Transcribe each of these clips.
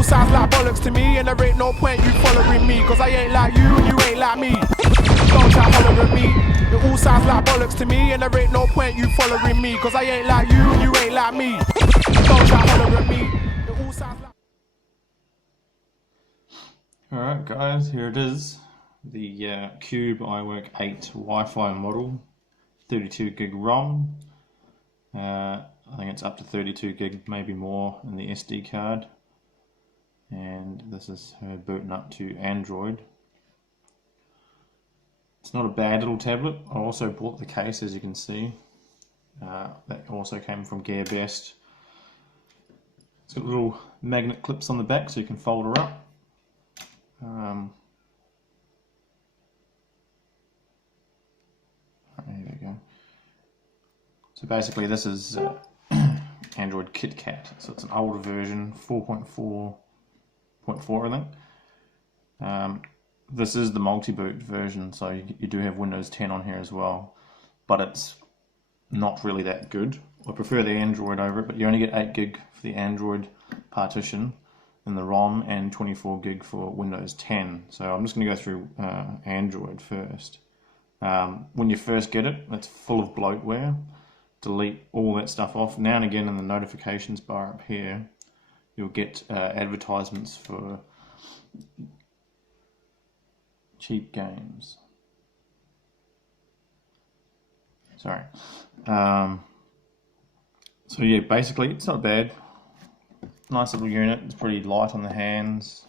all sounds like bollocks to me, and there ain't no point you following me, cause I ain't like you and you ain't like me. Don't try following me. It all sounds like bollocks to me, and there ain't no point you following me, cause I ain't like you and you ain't like me. Don't try following me. It all sounds like... Alright guys, here it is. The Cube iWork 8 Wi-Fi model, 32 gig ROM. I think it's up to 32 gig, maybe more, in the SD card. And this is her booting up to Android. It's not a bad little tablet. I also bought the case, as you can see. That also came from Gearbest. It's got little magnet clips on the back so you can fold her up. There we go. So basically this is Android KitKat. So it's an older version, 4.4.4 I think. This is the multi-boot version, so you do have Windows 10 on here as well, but it's not really that good. I prefer the Android over it, but you only get 8 gig for the Android partition in the ROM and 24 gig for Windows 10. So I'm just going to go through Android first. When you first get it, it's full of bloatware. Delete all that stuff off. Now and again in the notifications bar up here, you'll get advertisements for cheap games. Sorry. So yeah, basically it's not bad. Nice little unit. It's pretty light on the hands.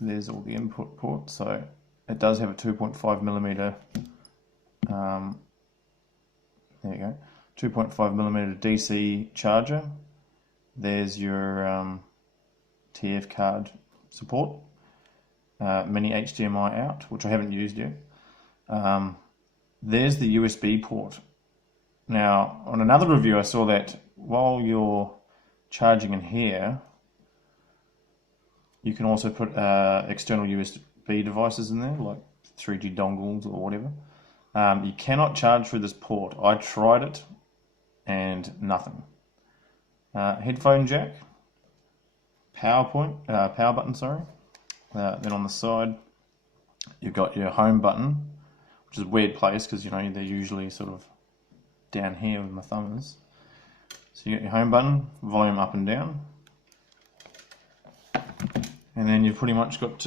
There's all the input ports. So it does have a 2.5mm. There you go. 2.5mm DC charger. There's your TF card support. Mini HDMI out, which I haven't used yet. There's the USB port. Now, on another review I saw that while you're charging in here, you can also put external USB devices in there, like 3G dongles or whatever. You cannot charge through this port. I tried it and nothing. Headphone jack, power button, sorry. Then on the side, you've got your home button, which is a weird place because, you know, they're usually sort of down here where my thumb is. So you got your home button, volume up and down. And then you've pretty much got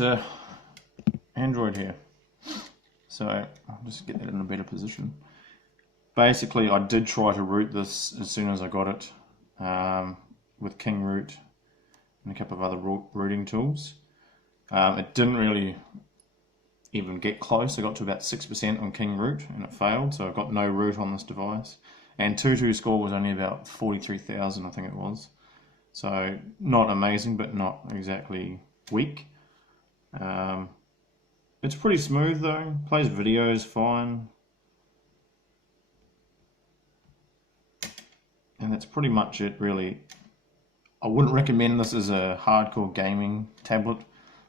Android here. So I'll just get that in a better position. Basically, I did try to root this as soon as I got it with King Root and a couple of other rooting tools. It didn't really even get close. I got to about 6% on King Root and it failed, so I've got no root on this device. And 2.2 score was only about 43,000, I think it was. So not amazing, but not exactly weak. It's pretty smooth though, plays videos fine. And that's pretty much it really. I wouldn't recommend this as a hardcore gaming tablet,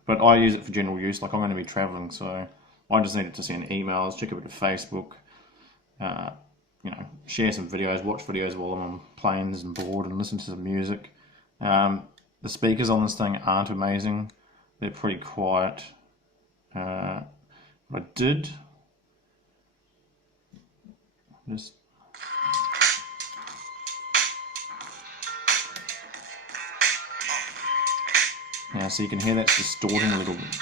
but I use it for general use. Like I'm going to be traveling, so I just need it to send emails, check a bit of Facebook, you know, share some videos, watch videos while I'm on planes and bored, and listen to some music. The speakers on this thing aren't amazing. They're pretty quiet. What I did just now, so you can hear that's distorting a little bit.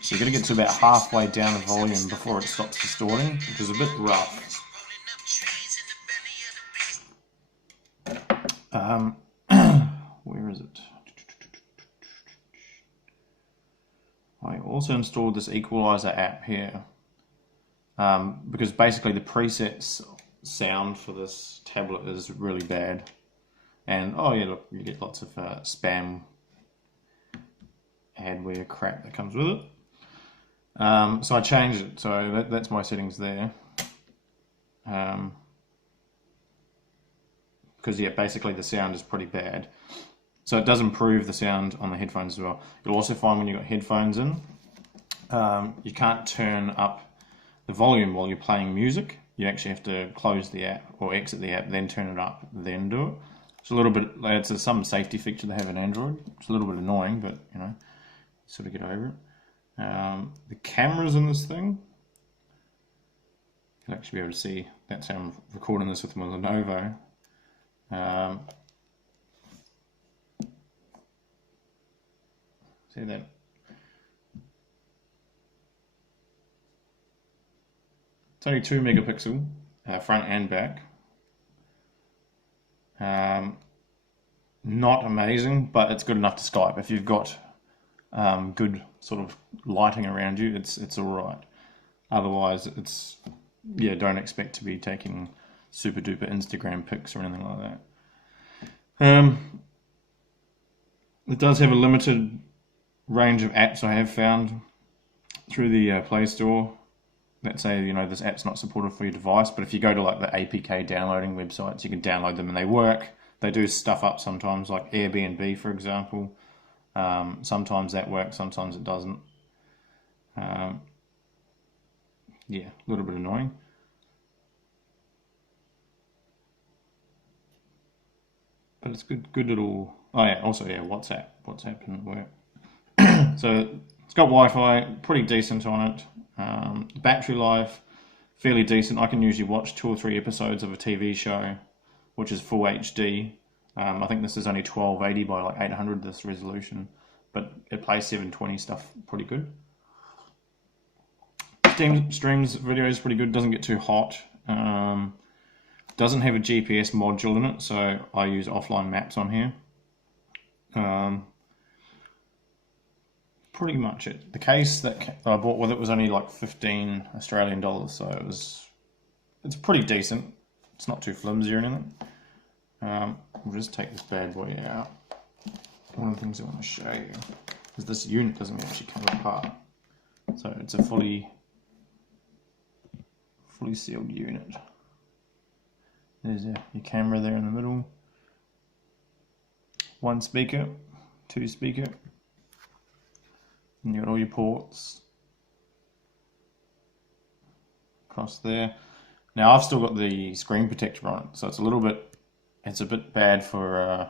So you're going to get to about halfway down the volume before it stops distorting, which is a bit rough. Where is it? I also installed this equalizer app here because basically the presets sound for this tablet is really bad. And oh yeah, look, you get lots of spam adware crap that comes with it. So I changed it, so that's my settings there. Because yeah, basically the sound is pretty bad. So it does improve the sound on the headphones as well. You'll also find when you've got headphones in, you can't turn up the volume while you're playing music. you actually have to close the app or exit the app, then turn it up, then do it. It's a little bit, it's some safety feature they have in Android. It's a little bit annoying, but you know, sort of get over it. The cameras in this thing, you'll actually be able to see, that's how I'm recording this with my Lenovo. See that? It's only 2 megapixel, front and back. Not amazing, but it's good enough to Skype. If you've got good sort of lighting around you, it's all right. Otherwise, it's, yeah, don't expect to be taking super duper Instagram pics or anything like that. It does have a limited range of apps I have found through the Play Store that say, you know, this app's not supported for your device, but if you go to like the APK downloading websites, you can download them and they work. They do stuff up sometimes, like Airbnb, for example. Sometimes that works, sometimes it doesn't. Yeah, a little bit annoying. But it's good little, oh yeah, also yeah, WhatsApp didn't work. So it's got Wi-Fi, pretty decent on it. Battery life, fairly decent. I can usually watch 2 or 3 episodes of a TV show, which is full HD. I think this is only 1280 by like 800 this resolution, but it plays 720 stuff pretty good. Streams video is pretty good, doesn't get too hot. Doesn't have a GPS module in it, so I use offline maps on here. Pretty much it. The case that I bought with it was only like 15 Australian dollars, so it's pretty decent. It's not too flimsy or anything. We'll just take this bad boy out. One of the things I want to show you is this unit doesn't actually come apart. So it's a fully sealed unit. There's your camera there in the middle. 1 speaker, 2 speaker. And you got all your ports across there. Now I've still got the screen protector on it, so it's a bit bad for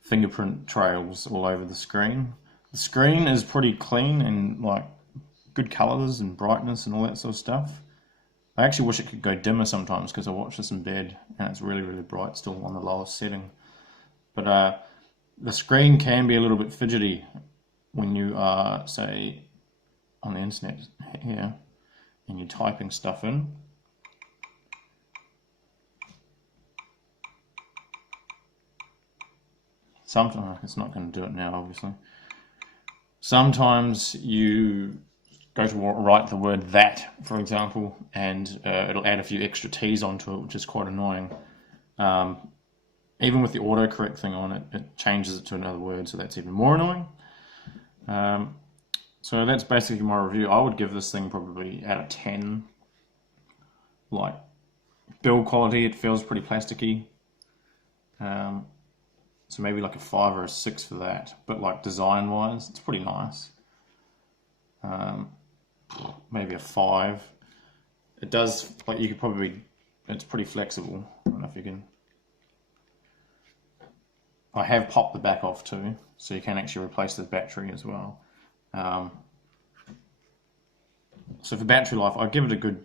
fingerprint trails all over the screen. The screen is pretty clean and like good colors and brightness and all that sort of stuff. I actually wish it could go dimmer sometimes because I watch this in bed and it's really bright still on the lowest setting. But the screen can be a little bit fidgety when you are, say, on the internet here and you're typing stuff in. Sometimes, it's not going to do it now, obviously. Sometimes you go to write the word that, for example, and it'll add a few extra T's onto it, which is quite annoying. Even with the autocorrect thing on it, it changes it to another word, so that's even more annoying. So that's basically my review. I would give this thing probably out of 10. Like, build quality, it feels pretty plasticky. So maybe like a 5 or a 6 for that. But like design wise, it's pretty nice. Maybe a 5. It does, like you could probably, it's pretty flexible. I don't know if you can. I have popped the back off too, so you can actually replace the battery as well. So for battery life, I'd give it a good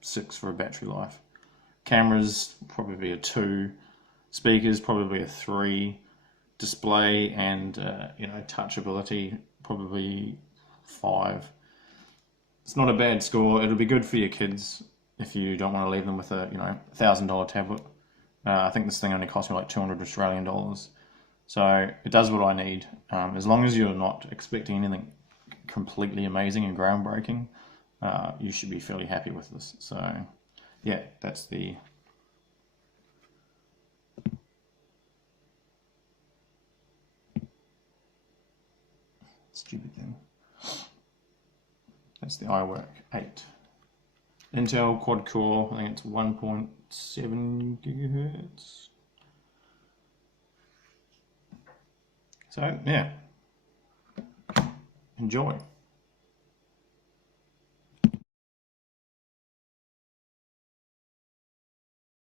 6 for a battery life. Cameras, probably a 2. Speakers, probably a 3. Display and touchability, probably 5. It's not a bad score. It'll be good for your kids if you don't want to leave them with a $1,000 tablet. I think this thing only cost me like 200 Australian dollars. So it does what I need. As long as you're not expecting anything completely amazing and groundbreaking, you should be fairly happy with this. So yeah, that's the stupid thing. That's the iWork 8. Intel quad core, I think it's 1.7 gigahertz. So yeah, enjoy.